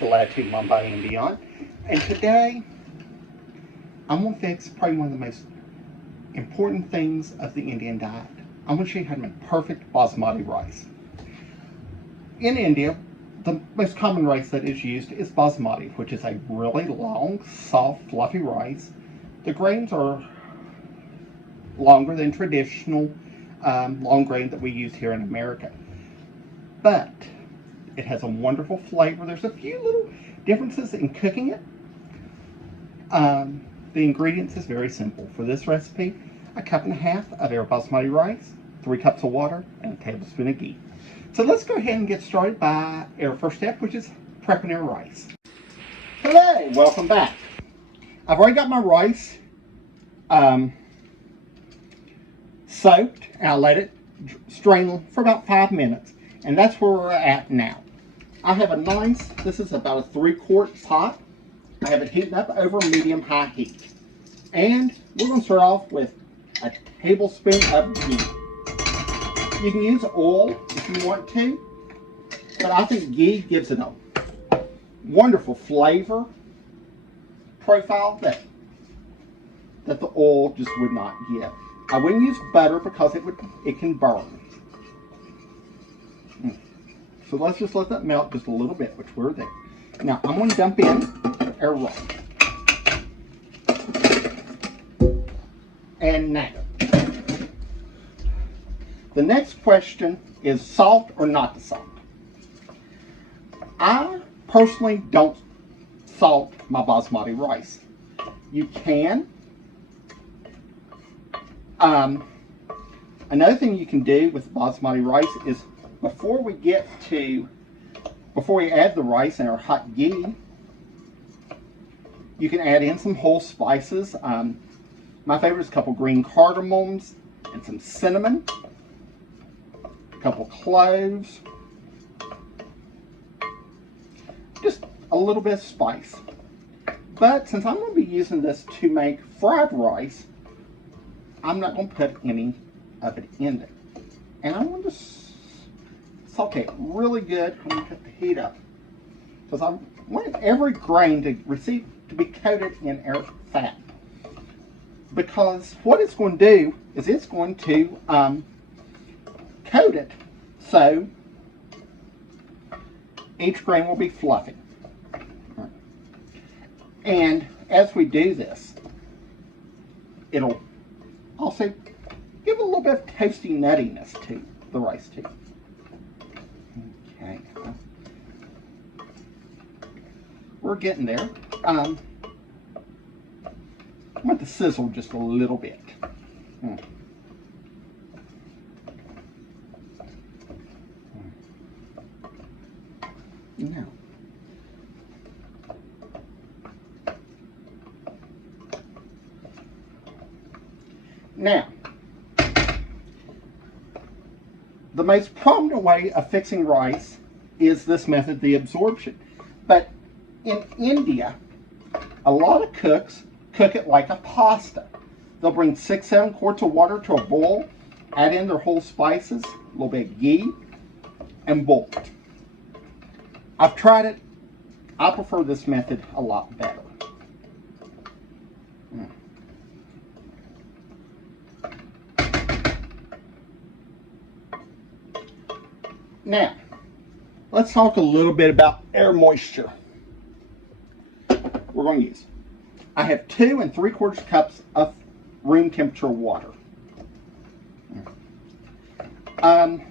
to Latitude Mumbai and beyond. And today, I'm going to fix probably one of the most important things of the Indian diet. I'm going to show you how to make perfect basmati rice. In India, the most common rice that is used is basmati, which is a really long, soft, fluffy rice. The grains are longer than traditional long grain that we use here in America. But it has a wonderful flavor. There's a few little differences in cooking it. The ingredients is very simple. For this recipe, 1.5 cups of our basmati rice, 3 cups of water, and a tablespoon of ghee. So let's go ahead and get started by our first step, which is prepping our rice. Hello, welcome back. I've already got my rice soaked, and I'll let it strain for about 5 minutes. And that's where we're at now. I have a nice, this is about a 3-quart pot. I have it heating up over medium-high heat. And we're going to start off with a tablespoon of ghee. You can use oil if you want to, but I think ghee gives it a wonderful flavor profile that the oil just would not give. I wouldn't use butter because it can burn. So let's just let that melt just a little bit, which we're there. Now I'm going to dump in our rice. And now, the next question is salt or not to salt. I personally don't salt my basmati rice. You can. Another thing you can do with basmati rice is before we add the rice in our hot ghee, you can add in some whole spices. My favorite is a couple green cardamoms and some cinnamon, a couple cloves, just a little bit of spice. But since I'm going to be using this to make fried rice, I'm not going to put any of it in there. And I'm going to saute it really good. I'm going to put the heat up because I want every grain to be coated in our fat. Because what it's going to do is it's going to coat it so each grain will be fluffy. And as we do this, it'll also give a little bit of toasty nuttiness to the rice too. Okay. We're getting there. I want to sizzle just a little bit. Now, the most prominent way of fixing rice is this method, the absorption. But in India, a lot of cooks cook it like a pasta. They'll bring 6-7 quarts of water to a boil, add in their whole spices, a little bit of ghee, and boil it. I've tried it. I prefer this method a lot better. Now, let's talk a little bit about air moisture we're going to use. I have 2 3/4 cups of room temperature water.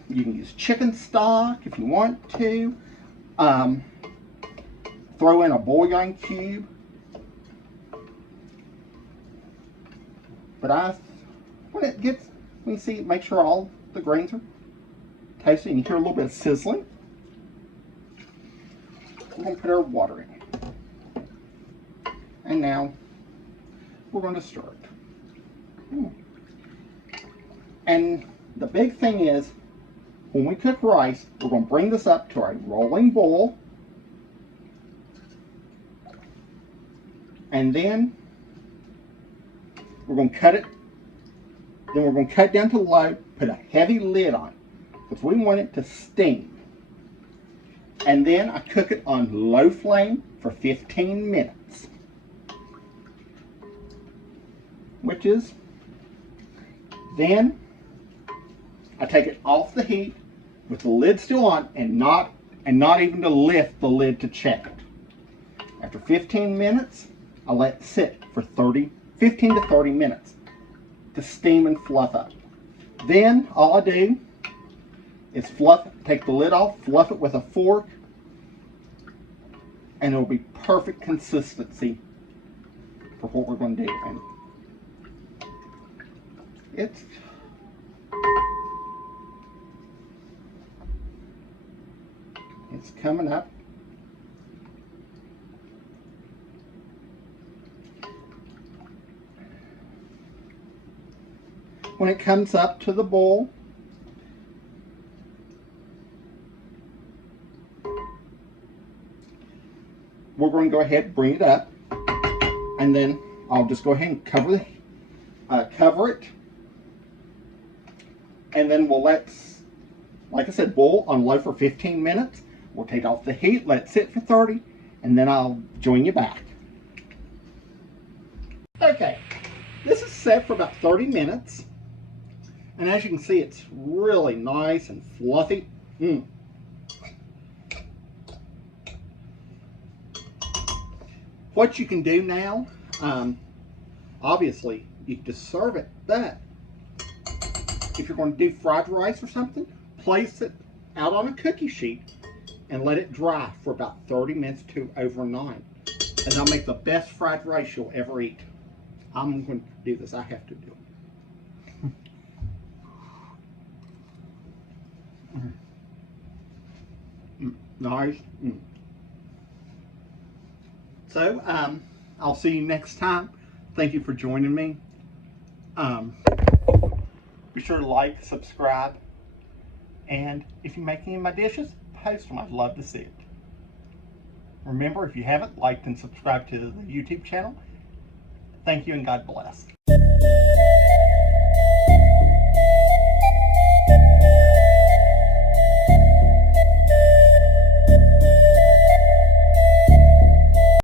You can use chicken stock if you want to. Throw in a bouillon cube. But when you see, make sure all the grains are toasted and you hear a little bit of sizzling. We're going to put our water in. And now we're going to stir it. And the big thing is, when we cook rice, we're going to bring this up to a rolling boil. And then we're going to cut it. Then we're going to cut down to low, put a heavy lid on, because we want it to steam. And then I cook it on low flame for 15 minutes. Which is, then I take it off the heat with the lid still on and not even to lift the lid to check it. After 15 minutes, I let it sit for 15 to 30 minutes to steam and fluff up. Then all I do is take the lid off, fluff it with a fork, and it'll be perfect consistency for what we're going to do. And it's coming up. When it comes up to the boil, we're going to go ahead and bring it up, and then I'll just go ahead and cover it, and then we'll let, like I said, boil on low for 15 minutes. We'll take off the heat, let it sit for 30, and then I'll join you back. Okay, this is set for about 30 minutes, and as you can see, it's really nice and fluffy. What you can do now, obviously, you can just serve it, but if you're going to do fried rice or something, place it out on a cookie sheet and let it dry for about 30 minutes to overnight. And that'll make the best fried rice you'll ever eat. I'm going to do this. I have to do it. Nice. So, I'll see you next time. Thank you for joining me. Be sure to like, subscribe, and if you make any of my dishes, post them. I'd love to see it. Remember, if you haven't liked and subscribed to the YouTube channel, thank you and God bless.